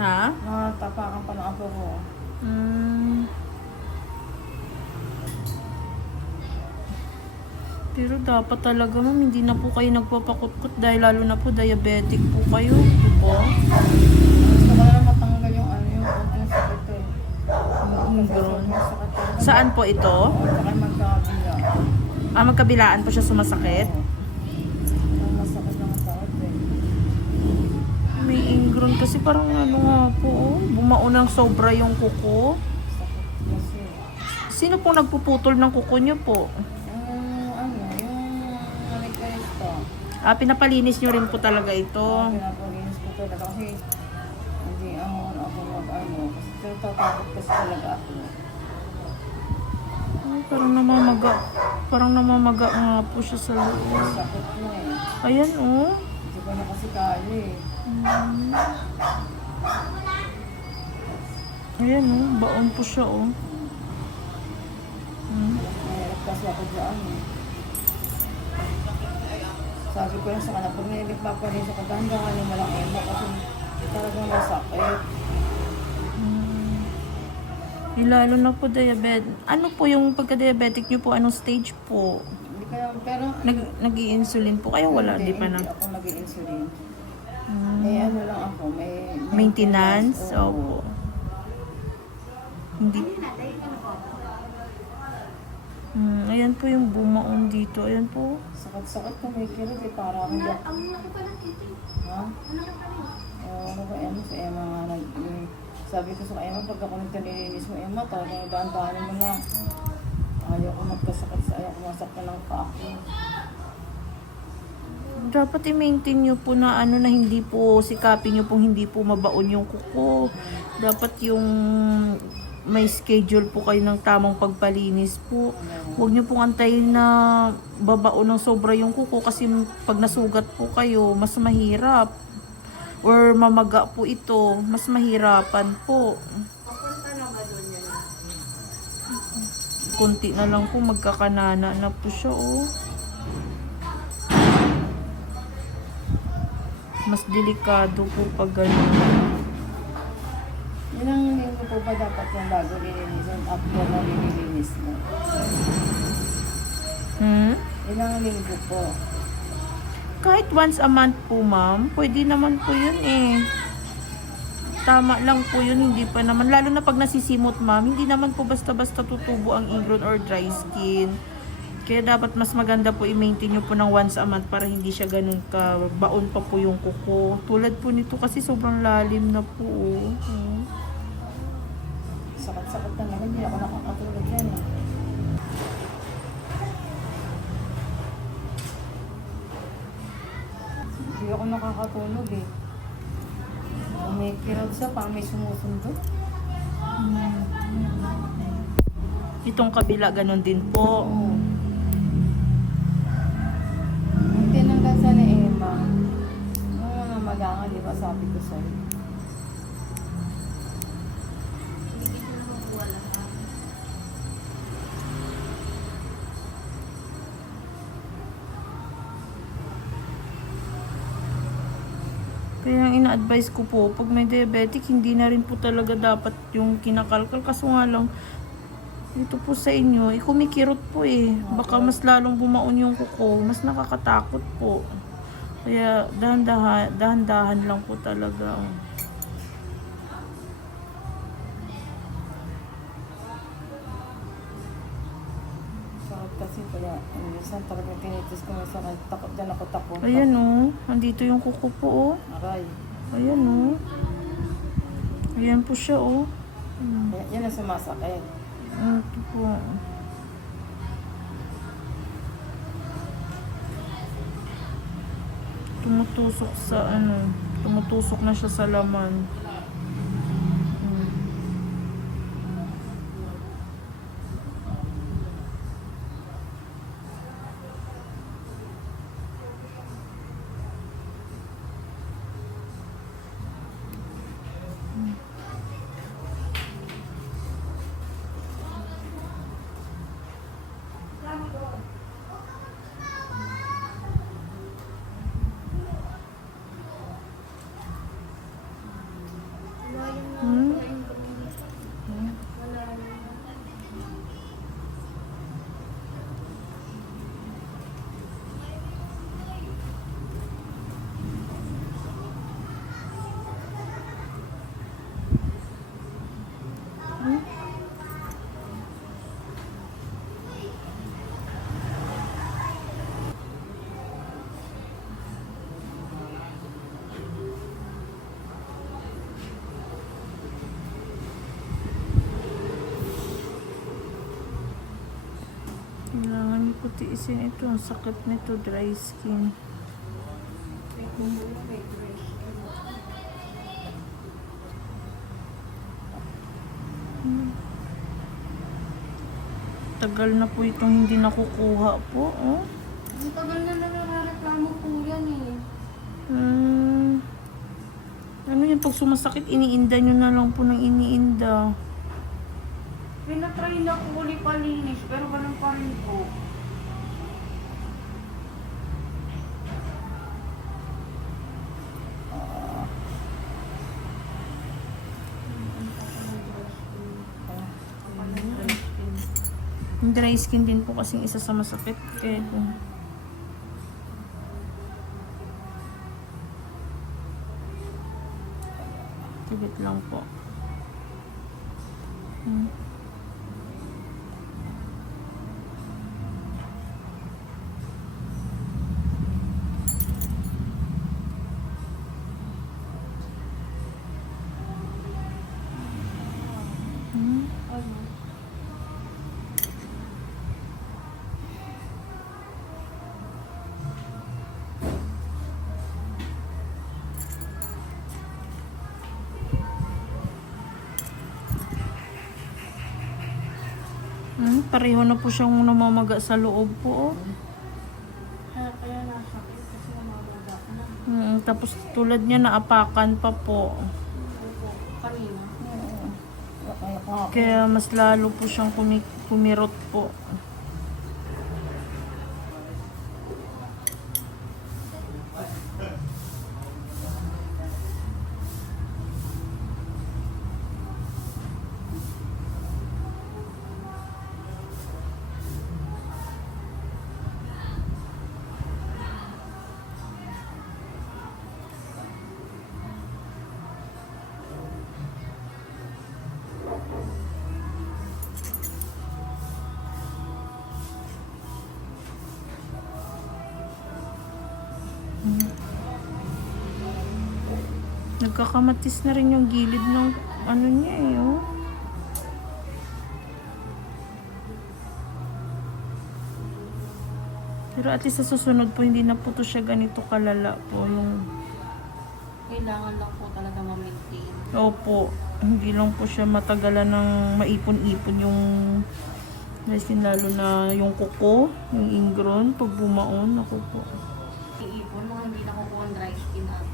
Ha? Natapakan pa ng apo ko. Pero dapat talaga ma'am, hindi na po kayo nagpapakutkot dahil lalo na po diabetic po kayo. Diba? Gusto ko na matanggal yung ano, yung konting sakit eh. Ganun. Sakit talaga. Saan po ito? Saka magkabila. Magkabilaan po siya sumasakit? Masakit ng sakit eh. May ingron kasi parang ano nga po, bumao ng sobra yung kuko. Sakit kasi. Sino po nagpuputol ng kuko niyo po? Yung request ko. Pinapalinis niyo rin po talaga ito. Pinapalinis ko talaga kasi hindi ako mag-ano. Kasi tatakot kasi talaga ako. Ay, parang namamaga nga po siya sa loob. Sakit na eh. Ayan oh. Hindi ko na kasi kaya eh. Ayan oh, baon po siya oh. Mahirap kasi ako dyan eh. Sabi ko lang sa kanila, pag nilipapalinis ako, dahan-dahanin mo lang emo kasi talagang masakit. Lalo na po diabetic. Ano po yung pagka-diabetic niyo po? Anong stage po? Hindi kaya, pero Nag-i-insulin po kayo? Wala, di pa na. Hindi ako nag-insulin. May ano lang ako, may Maintenance? Oo. Opo. Hindi. Ayan po yung bumaon dito. Ayan po. Sakit-sakit ko may kirot eh, para akong yak. Ha? Ano ba Emma? Si Emma nga sabi ko sa Emma, pag ako nagtalilinis mo Emma, talagang dahan-dahanin mo lang. Ayaw ko magkasakit ayaw ko masaktan ng paa ko. Dapat i-maintain nyo po na ano na hindi po, sikapin nyo pong hindi po mabaon yung kuko. Dapat yung may schedule po kayo ng tamang pagpalinis po. Huwag nyo pong antayin na babaon ng sobra yung kuko kasi pag nasugat po kayo, mas mahirap. Or mamaga po ito, mas mahirapan po. Kunti na lang po, magkakanana na po siya oh. Mas delikado po pag gano'n. Ilang linggo po ba dapat yung bago lilinisin after na nililinis mo? Ilang linggo po? Kahit once a month po ma'am, pwede naman po yun eh. Tama lang po yun, hindi pa naman. Lalo na pag nasisimot ma'am, hindi naman po basta-basta tutubo ang ingrown or dry skin. Kaya dapat mas maganda po i-maintain nyo po ng once a month para hindi siya ganun ka baon pa po yung kuko. Tulad po nito kasi sobrang lalim na po. Sakit-sakit talaga, hindi ako nakakatulog yan eh. Hindi ako nakakatulog eh. Umikirot siya, parang may sumusundo. Itong kabila ganun din po. Oo. Ang tinanggal sa ni Emma, yung mga magangan, di ba sabi ko sa'yo? Kaya ang ina-advise ko po, pag may diabetic, hindi na rin po talaga dapat yung kinakalkal. Kaso nga lang, dito po sa inyo, kumikirot po eh. Baka mas lalong bumaon yung kuko, mas nakakatakot po. Kaya dahan-dahan lang po talaga. Sakit kasi kaya, minsan talaga tinitis ko minsan, takot dyan ako takot. Ayan oh, andito yung kuko po oh. Aray. Ayan oh. Ayan po siya oh. Yan ang sumasakit. Ito po. Tumutusok sa ano, tumutusok na siya sa laman. tiisin ito. Ang sakit nito, dry skin. Tagal na po itong hindi nakukuha po. Oh. Ang tagal na narareklamo po yan eh. Ano yan? Pag sumasakit, iniinda nyo na lang po ng iniinda. Pinatry na po ulit palinis pero ganun pa rin po. Yung dry skin din po kasing isa sa masakit. Kaya po. Tigit lang po. Pareho na po siyang namamaga sa loob po. Oh. Kaya nasakit kasi namabaga na. Tapos tulad niya naapakan pa po. Kanina. Kaya mas lalo po siyang kumirot po. Nagkakamatis na rin yung gilid ng ano niya eh. Oh. Pero at least sa susunod po, hindi na po to siya ganito kalala po. Yung... Kailangan lang po talaga ma-maintain. Opo. Hindi lang po siya matagalan ng maipon-ipon yung resin, lalo na yung kuko, yung ingron, pag bumaon, ako po. Iipon, mga hindi nakukuha ang dry skin natin.